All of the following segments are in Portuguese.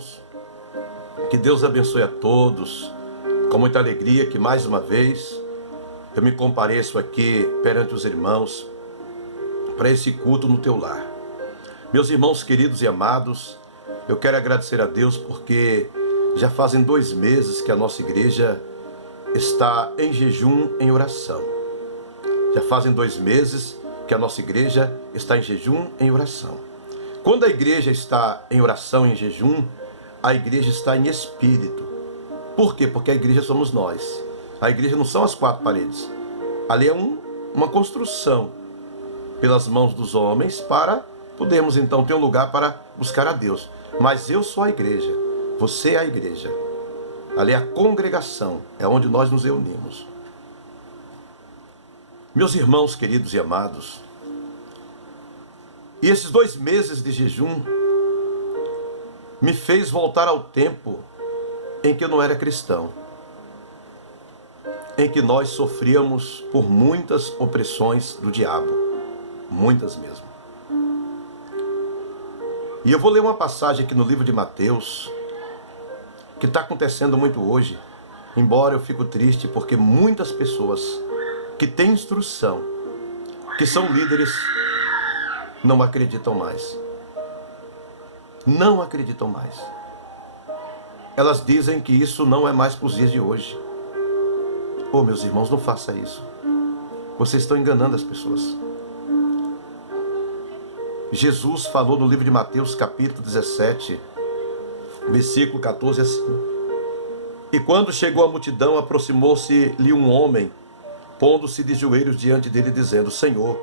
irmãos, que Deus abençoe a todos, com muita alegria que mais uma vez eu me compareço aqui perante os irmãos para esse culto no teu lar. Meus irmãos queridos e amados, eu quero agradecer a Deus porque já fazem 2 meses que a nossa igreja está em jejum, em oração. Já fazem 2 meses que a nossa igreja está em jejum, em oração. Quando a igreja está em oração, em jejum, a igreja está em espírito. Por quê? Porque a igreja somos nós. A igreja não são as 4 paredes. Ali é uma construção pelas mãos dos homens para podermos então ter um lugar para buscar a Deus. Mas eu sou a igreja, você é a igreja. Ali é a congregação, é onde nós nos reunimos. Meus irmãos queridos e amados, e esses 2 meses de jejum me fez voltar ao tempo em que eu não era cristão, em que nós sofríamos por muitas opressões do diabo, muitas mesmo. E eu vou ler uma passagem aqui no livro de Mateus, que está acontecendo muito hoje, embora eu fico triste porque muitas pessoas que têm instrução, que são líderes, não acreditam mais. Não acreditam mais. Elas dizem que isso não é mais para os dias de hoje. Oh, meus irmãos, não faça isso. Vocês estão enganando as pessoas. Jesus falou no livro de Mateus, capítulo 17, versículo 14, assim: E quando chegou a multidão, aproximou-se-lhe um homem, pondo-se de joelhos diante dele, dizendo: Senhor,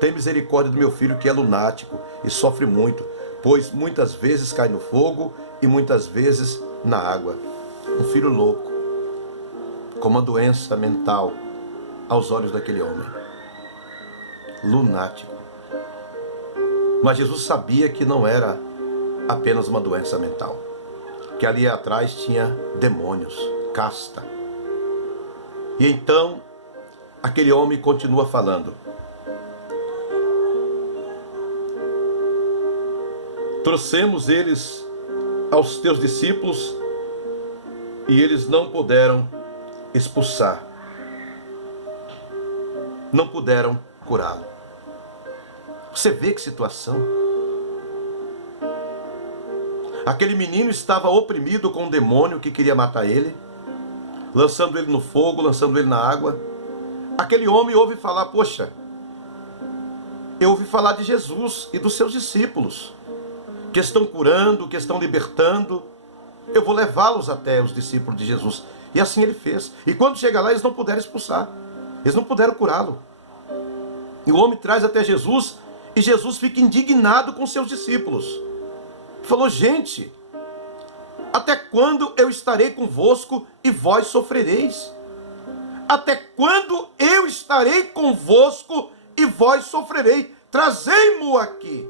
tem misericórdia do meu filho que é lunático e sofre muito, pois muitas vezes cai no fogo e muitas vezes na água. Um filho louco, com uma doença mental aos olhos daquele homem. Lunático. Mas Jesus sabia que não era apenas uma doença mental, que ali atrás tinha demônios, casta. E então, aquele homem continua falando: Trouxemos eles aos teus discípulos e eles não puderam expulsar, não puderam curá-lo. Você vê que situação? Aquele menino estava oprimido com um demônio que queria matar ele, lançando ele no fogo, lançando ele na água. Aquele homem ouve falar: poxa, eu ouvi falar de Jesus e dos seus discípulos, que estão curando, que estão libertando. Eu vou levá-los até os discípulos de Jesus. E assim ele fez. E quando chega lá, eles não puderam expulsar. Eles não puderam curá-lo. E o homem traz até Jesus, e Jesus fica indignado com seus discípulos. Falou: gente, até quando eu estarei convosco e vós sofrereis? Até quando eu estarei convosco e vós sofrereis? Trazei-mo aqui.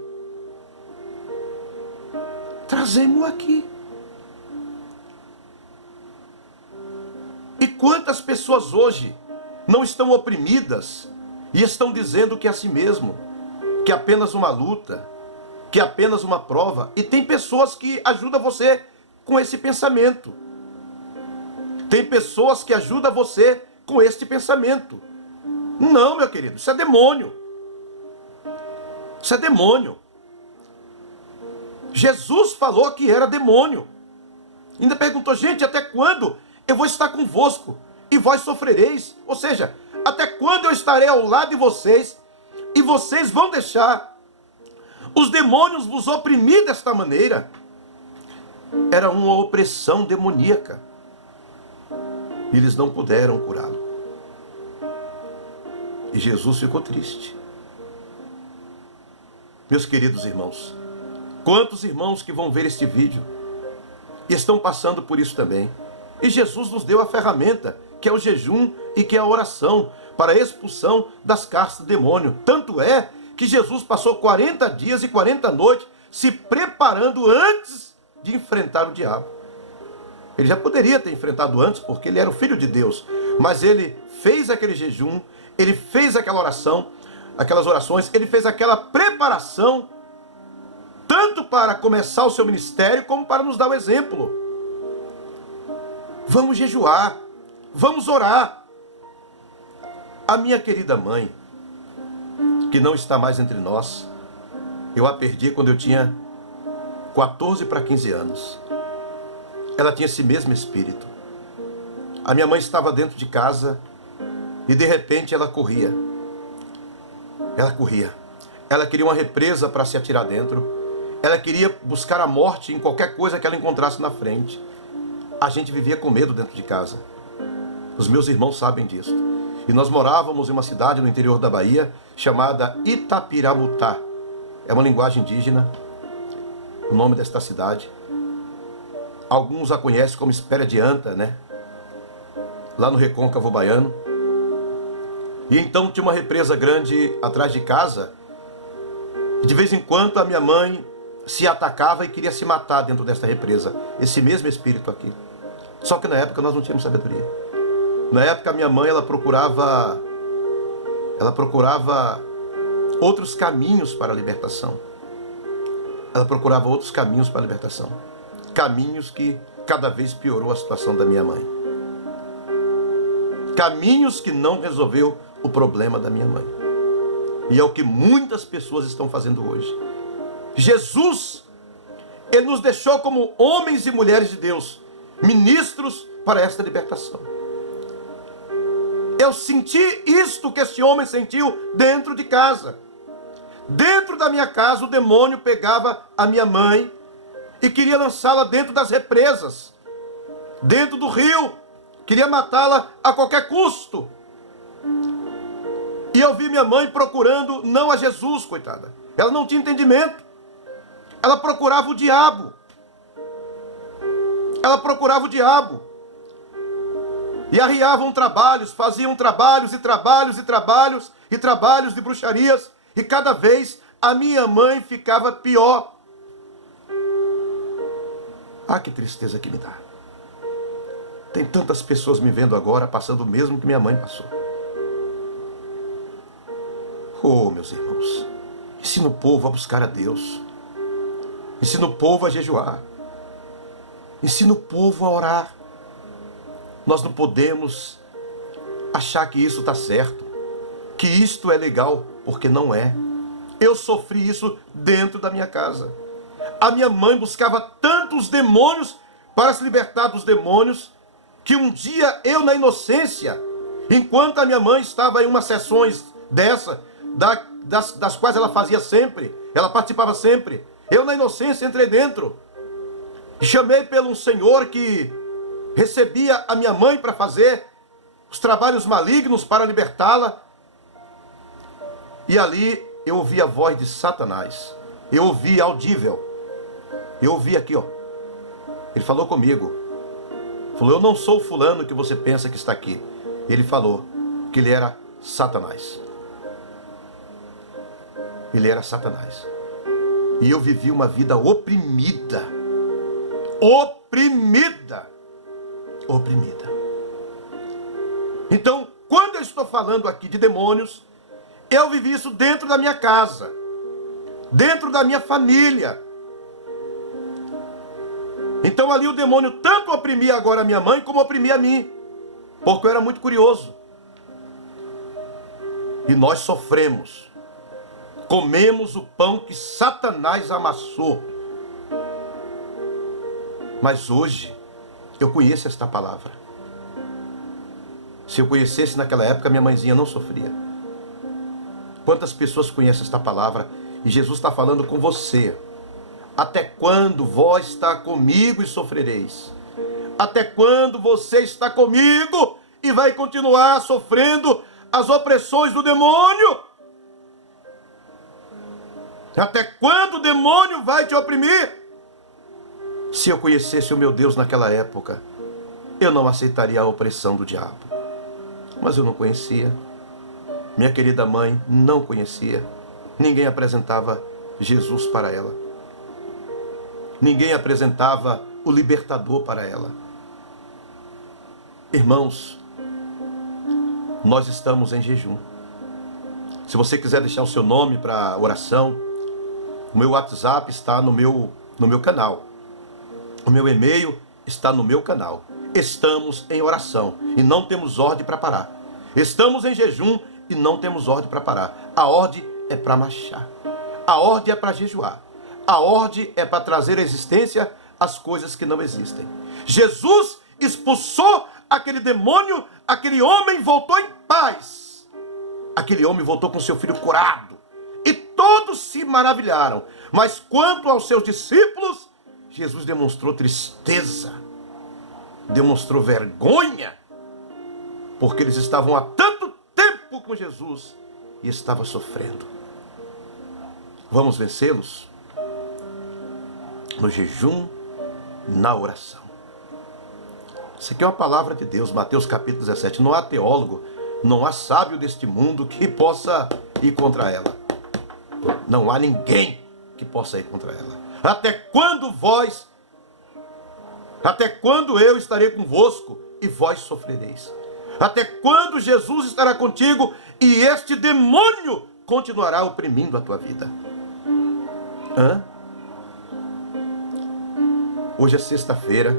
Trazei-mo aqui. E quantas pessoas hoje não estão oprimidas e estão dizendo que é assim mesmo, que é apenas uma luta, que é apenas uma prova. E tem pessoas que ajudam você com esse pensamento. Tem pessoas que ajudam você com este pensamento. Não, meu querido, isso é demônio. Isso é demônio. Jesus falou que era demônio. Ainda perguntou: gente, até quando eu vou estar convosco e vós sofrereis? Ou seja, até quando eu estarei ao lado de vocês e vocês vão deixar os demônios vos oprimir desta maneira? Era uma opressão demoníaca. E eles não puderam curá-lo. E Jesus ficou triste. Meus queridos irmãos, quantos irmãos que vão ver este vídeo e estão passando por isso também. E Jesus nos deu a ferramenta, que é o jejum e que é a oração, para a expulsão das castas do demônio. Tanto é que Jesus passou 40 dias e 40 noites se preparando antes de enfrentar o diabo. Ele já poderia ter enfrentado antes, porque ele era o Filho de Deus. Mas ele fez aquele jejum, ele fez aquela oração, aquelas orações, ele fez aquela preparação tanto para começar o seu ministério, como para nos dar o exemplo. Vamos jejuar, vamos orar. A minha querida mãe, que não está mais entre nós, eu a perdi quando eu tinha 14 para 15 anos. Ela tinha esse mesmo espírito. A minha mãe estava dentro de casa e de repente ela corria. Ela corria. Ela queria uma represa para se atirar dentro. Ela queria buscar a morte em qualquer coisa que ela encontrasse na frente. A gente vivia com medo dentro de casa. Os meus irmãos sabem disso. E nós morávamos em uma cidade no interior da Bahia chamada Itapiramutá. É uma linguagem indígena, o nome desta cidade. Alguns a conhecem como Espera de Anta, né? Lá no Recôncavo Baiano. E então tinha uma represa grande atrás de casa. E de vez em quando a minha mãe se atacava e queria se matar dentro desta represa. Esse mesmo espírito aqui. Só que na época nós não tínhamos sabedoria. Na época a minha mãe ela procurava outros caminhos para a libertação. Ela procurava outros caminhos para a libertação. Caminhos que cada vez piorou a situação da minha mãe. Caminhos que não resolveu o problema da minha mãe. E é o que muitas pessoas estão fazendo hoje. Jesus, Ele nos deixou como homens e mulheres de Deus, ministros para esta libertação. Eu senti isto que esse homem sentiu dentro de casa. Dentro da minha casa, o demônio pegava a minha mãe e queria lançá-la dentro das represas, dentro do rio, queria matá-la a qualquer custo. E eu vi minha mãe procurando, não a Jesus, coitada. Ela não tinha entendimento. Ela procurava o diabo. Ela procurava o diabo. E arriavam trabalhos, faziam trabalhos e trabalhos e trabalhos e trabalhos de bruxarias. E cada vez a minha mãe ficava pior. Ah, que tristeza que me dá. Tem tantas pessoas me vendo agora passando o mesmo que minha mãe passou. Oh, meus irmãos, ensina o povo a buscar a Deus. Ensina o povo a jejuar. Ensina o povo a orar. Nós não podemos achar que isso está certo, que isto é legal, porque não é. Eu sofri isso dentro da minha casa. A minha mãe buscava tantos demônios para se libertar dos demônios, que um dia eu, na inocência, enquanto a minha mãe estava em umas sessões das quais ela fazia sempre, ela participava sempre, eu, na inocência, entrei dentro e chamei pelo um senhor que recebia a minha mãe para fazer os trabalhos malignos para libertá-la. E ali eu ouvi a voz de Satanás. Eu ouvi audível. Eu ouvi aqui, ó. Ele falou comigo. Falou, eu não sou o fulano que você pensa que está aqui. Ele falou que ele era Satanás. Ele era Satanás. E eu vivi uma vida oprimida. Oprimida. Oprimida. Então, quando eu estou falando aqui de demônios, eu vivi isso dentro da minha casa, dentro da minha família. Então ali o demônio tanto oprimia agora a minha mãe, como oprimia a mim, porque eu era muito curioso. E nós sofremos, comemos o pão que Satanás amassou. Mas hoje, eu conheço esta palavra. Se eu conhecesse naquela época, minha mãezinha não sofria. Quantas pessoas conhecem esta palavra? E Jesus está falando com você. Até quando vós está comigo e sofrereis? Até quando você está comigo e vai continuar sofrendo as opressões do demônio? Até quando o demônio vai te oprimir? Se eu conhecesse o meu Deus naquela época, eu não aceitaria a opressão do diabo. Mas eu não conhecia. Minha querida mãe não conhecia. Ninguém apresentava Jesus para ela. Ninguém apresentava o libertador para ela. Irmãos, nós estamos em jejum. Se você quiser deixar o seu nome para oração, O meu WhatsApp está no meu canal. O meu e-mail está no meu canal. Estamos em oração e não temos ordem para parar. Estamos em jejum e não temos ordem para parar. A ordem é para marchar. A ordem é para jejuar. A ordem é para trazer à existência as coisas que não existem. Jesus expulsou aquele demônio, aquele homem voltou em paz. Aquele homem voltou com seu filho curado. E todos se maravilharam. Mas quanto aos seus discípulos, Jesus demonstrou tristeza, demonstrou vergonha, porque eles estavam há tanto tempo com Jesus e estavam sofrendo. Vamos vencê-los no jejum, na oração. Isso aqui é uma palavra de Deus, Mateus capítulo 17. Não há teólogo, não há sábio deste mundo que possa ir contra ela. Não há ninguém que possa ir contra ela. Até quando eu estarei convosco e vós sofrereis? Até quando Jesus estará contigo e este demônio continuará oprimindo a tua vida? Hoje é sexta-feira,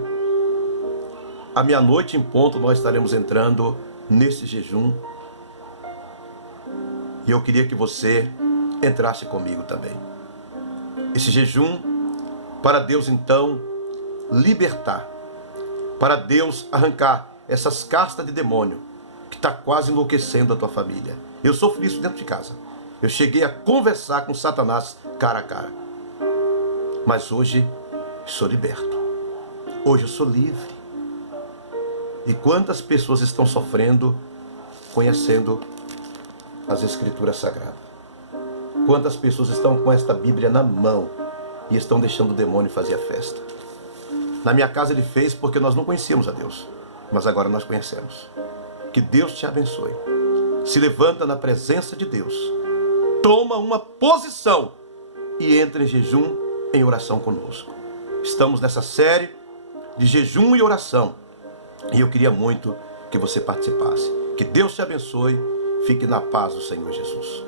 à meia-noite em ponto nós estaremos entrando nesse jejum. E eu queria que você entrasse comigo também. Esse jejum para Deus então libertar, para Deus arrancar essas castas de demônio que está quase enlouquecendo a tua família. Eu sofri isso dentro de casa. Eu cheguei a conversar com Satanás cara a cara. Mas hoje sou liberto. Hoje eu sou livre. E quantas pessoas estão sofrendo conhecendo as Escrituras Sagradas? Quantas pessoas estão com esta Bíblia na mão e estão deixando o demônio fazer a festa? Na minha casa ele fez porque nós não conhecíamos a Deus, mas agora nós conhecemos. Que Deus te abençoe. Se levanta na presença de Deus, toma uma posição e entra em jejum, em oração conosco. Estamos nessa série de jejum e oração e eu queria muito que você participasse. Que Deus te abençoe. Fique na paz do Senhor Jesus.